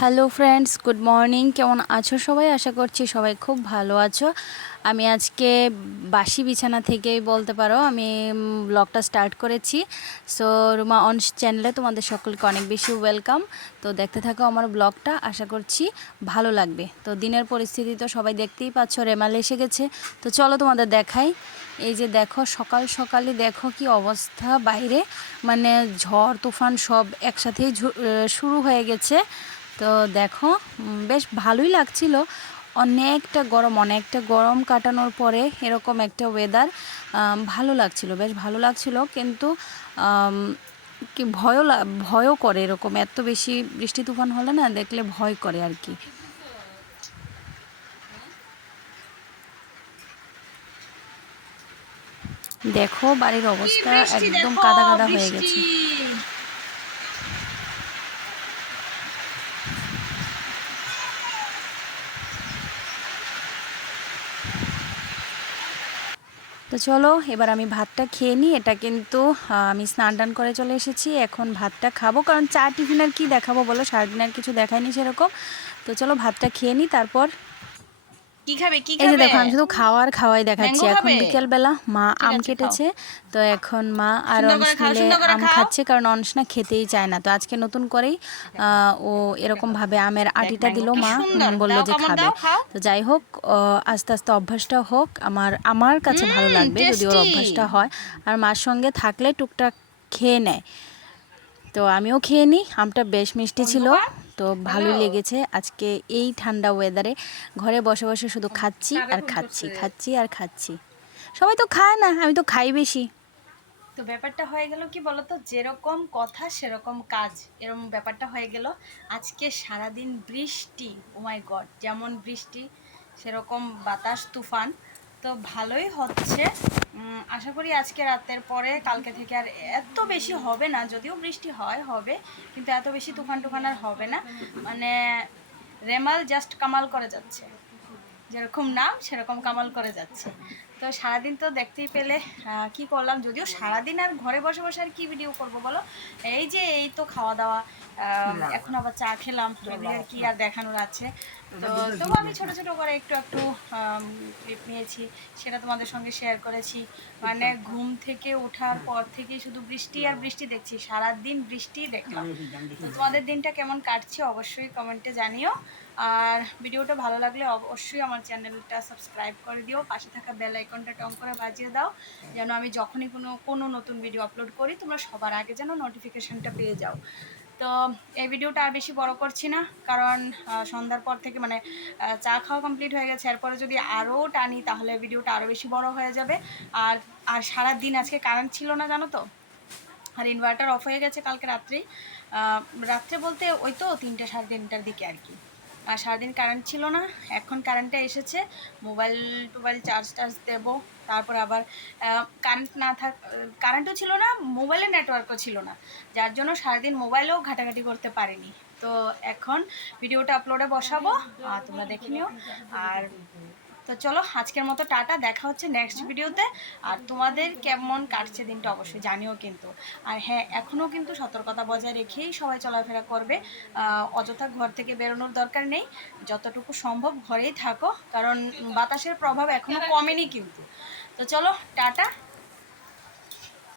Hello friends good morning কেমন আছো সবাই? আশা করছি সবাই খুব ভালো আছো। আমি আজকে বাসি বিছানা থেকেই বলতে পারো, আমি ব্লগটা স্টার্ট করেছি। সো রুমা অনস চ্যানেলে তোমাদের সকলকে অনেক বেশি ওয়েলকাম তো দেখতে থাকো আমার ব্লগটা আশা করছি ভালো লাগবে। তো দিনের পরিস্থিতি তো সবাই দেখতেই পাচ্ছ, রেমাল এসে গেছে। তো চলো তোমাদের দেখাই। এই যে দেখো, সকাল সকালে দেখো কি অবস্থা বাইরে। মানে ঝড়, তুফান সব একসাথেই শুরু হয়ে গেছে। তো দেখো বেশ ভালোই লাগছিল। অনেকটা গরম অনেকটা গরম কাটানোর পরে এরকম একটা ওয়েদার ভালো লাগছিল বেশ ভালো লাগছিল। কিন্তু কি ভয়ও ভয়ও করে এরকম। এত বেশি বৃষ্টি তুফান হলে না দেখলে ভয় করে আর কি। দেখো বাড়ির অবস্থা একদম কাদা কাদা হয়ে গেছে। তো চলো, এবার আমি ভাতটা খেয়ে নিই। এটা কিন্তু আমি স্নান টান করে চলে এসেছি। এখন ভাতটা খাব। কারণ চা টিফিন আর কী দেখাবো বলো? সারাদিন আর কিছু দেখায়নি সেরকম। তো চলো, ভাতটা খেয়ে নিই, তারপর কি খাবে? কি এই যে দেখো আমি শুধু খাওয়ার খাওয়াই দেখাচ্ছি। এখন খাবে? বিকেলবেলা মা আম কেটেছে। তো এখন মা আর মিলে আম খাচ্ছে কারণ অংশ না খেতেই চায় না। তো আজকে নতুন করেই ও এরকম ভাবে আমের আটিটা দিল মা। বলল যে খাবে। তো যাই হোক আস্তে আস্তে অভ্যাসটা হোক। আমার আমার কাছে ভালো লাগবে যদি ওর অভ্যাসটা হয়। আর মার সঙ্গে থাকলে টুকটাক খেয়ে নেয় তো আমিও খেয়ে নিই আমটা বেশ মিষ্টি ছিল। তো ভালোই লেগেছে। আজকে এই ঠান্ডা ওয়েদারে ঘরে বসে বসে শুধু খাচ্ছি আর খাচ্ছি খাচ্ছি আর খাচ্ছি। সবাই তো খায় না আমি তো খাই বেশি। তো ব্যাপারটা হয়ে গেল কি বলতো? যেরকম কথা সেরকম কাজ। এরকম ব্যাপারটা হয়ে গেল। আজকে সারাদিন বৃষ্টি ও মাই গড যেমন বৃষ্টি সেরকম বাতাস তুফান। তো ভালোই হচ্ছে। আশা করি আজকে রাতের পরে কালকে থেকে আর এত বেশি হবে না, যদিও বৃষ্টি হয়, হবে, কিন্তু এত বেশি তুফান টুফান আর হবে না। মানে রেমাল জাস্ট কামাল করে যাচ্ছে। যেরকম নাম, সেরকম কামাল করে যাচ্ছে। তো সারাদিন তো দেখতেই পেলে কি করলাম, যদিও সারাদিন আর ঘরে বসে বসে আর কি ভিডিও করব বলো? এই যে, এই তো খাওয়া দাওয়া এখন আবার চা খেলাম আর কি আর দেখানোর আছে। তো তবু আমি ছোট ছোট করে একটু একটু ক্লিপ নিয়েছি। সেটা তোমাদের সঙ্গে শেয়ার করেছি। মানে ঘুম থেকে ওঠার পর থেকে শুধু বৃষ্টি আর বৃষ্টি দেখছি। সারাদিন বৃষ্টি দেখলাম। তো তোমাদের দিনটা কেমন কাটছে অবশ্যই কমেন্টে জানিও। আর ভিডিওটা ভালো লাগলে অবশ্যই আমার চ্যানেলটা সাবস্ক্রাইব করে দিও। পাশে থাকা বেল আইকনটা টং করে বাজিয়ে দাও। যেন আমি যখনই কোনো কোনো নতুন ভিডিও আপলোড করি তোমরা সবার আগে যেন নোটিফিকেশনটা পেয়ে যাও। তো এই ভিডিওটা আর বেশি বড় করছি না, কারণ সন্ধ্যার পর থেকে মানে চা খাওয়া কমপ্লিট হয়ে গেছে। এরপরে যদি আরও টানি, তাহলে ভিডিওটা আরও বেশি বড় হয়ে যাবে। আর আর সারা দিন আজকে কারেন্ট ছিল না, জানো তো? আর ইনভার্টার অফ হয়ে গেছে কালকে রাত্রেই। রাত্রে বলতে ওই তো তিনটে সাড়ে তিনটার দিকে আর কি। সারাদিন কারেন্ট ছিল না, এখন কারেন্টটা এসেছে। মোবাইল টোবাইল চার্জ টার্জ দেব, তারপর আবার কারেন্ট না থাক কারেন্টও ছিল না মোবাইলের নেটওয়ার্কও ছিল না। যার জন্য সারাদিন মোবাইলেও ঘাটাঘাটি করতে পারিনি। তো এখন ভিডিওটা আপলোডে বসাবো, আর তোমরা দেখে নিও। আর তো চলো আজকের মতো টাটা, দেখা হচ্ছে নেক্সট ভিডিওতে আর তোমাদের কেমন কাটছে দিনটা অবশ্যই জানিও কিন্তু। আর হ্যাঁ এখনও কিন্তু সতর্কতা বজায় রেখেই সবাই চলাফেরা করবে। অযথা ঘর থেকে বেরোনোর দরকার নেই। যতটুকু সম্ভব ঘরেই থাকো, কারণ বাতাসের প্রভাব এখনও কমেনি কিন্তু। তো চলো, টাটা।